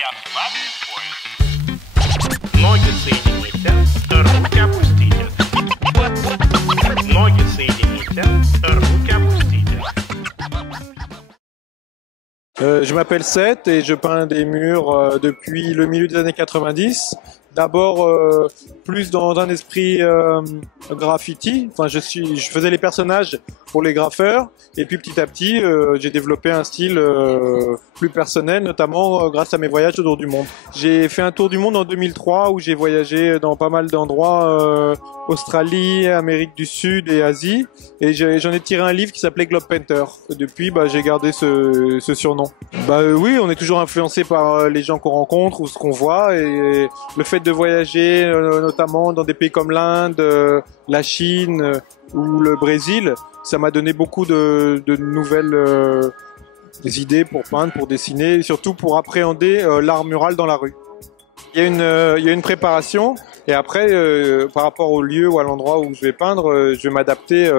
и отправить в поезд. Ноги соедините, руки опустите. Ноги соедините, руки опустите. Je m'appelle Seth et je peins des murs depuis le milieu des années 90. D'abord plus dans un esprit graffiti. Enfin, je faisais les personnages pour les graffeurs et puis petit à petit j'ai développé un style plus personnel, notamment grâce à mes voyages autour du monde. J'ai fait un tour du monde en 2003 où j'ai voyagé dans pas mal d'endroits, Australie, Amérique du Sud et Asie, et j'en ai tiré un livre qui s'appelait Globe Painter. Depuis, j'ai gardé ce surnom. Oui, on est toujours influencé par les gens qu'on rencontre ou ce qu'on voit, et le fait de voyager notamment dans des pays comme l'Inde, la Chine ou le Brésil, ça m'a donné beaucoup de nouvelles idées pour peindre, pour dessiner et surtout pour appréhender l'art mural dans la rue. Il y a une préparation et après, par rapport au lieu ou à l'endroit où je vais peindre, je vais m'adapter.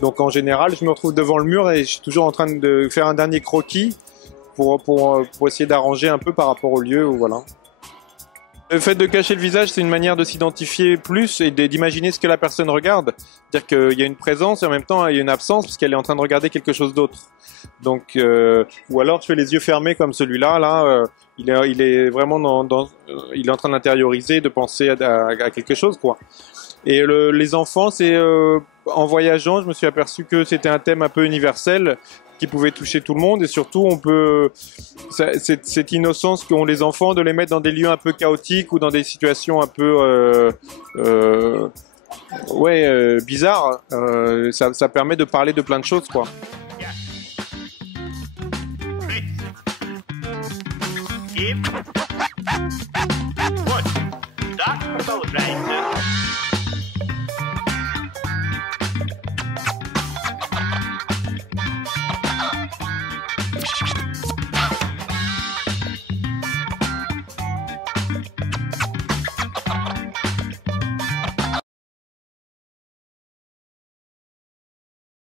Donc en général, je me retrouve devant le mur et je suis toujours en train de faire un dernier croquis pour essayer d'arranger un peu par rapport au lieu. Voilà. Le fait de cacher le visage, c'est une manière de s'identifier plus et d'imaginer ce que la personne regarde. C'est-à-dire qu'il y a une présence et en même temps il y a une absence parce qu'elle est en train de regarder quelque chose d'autre. Donc, ou alors je fais les yeux fermés comme celui-là. Là, il est vraiment il est en train d'intérioriser, de penser à quelque chose, quoi. Et les enfants, c'est en voyageant, je me suis aperçu que c'était un thème un peu universel qui pouvait toucher tout le monde, et surtout on peut cette innocence qu'ont les enfants de les mettre dans des lieux un peu chaotiques ou dans des situations un peu bizarres, ça permet de parler de plein de choses, quoi. Вот, так продолжайте.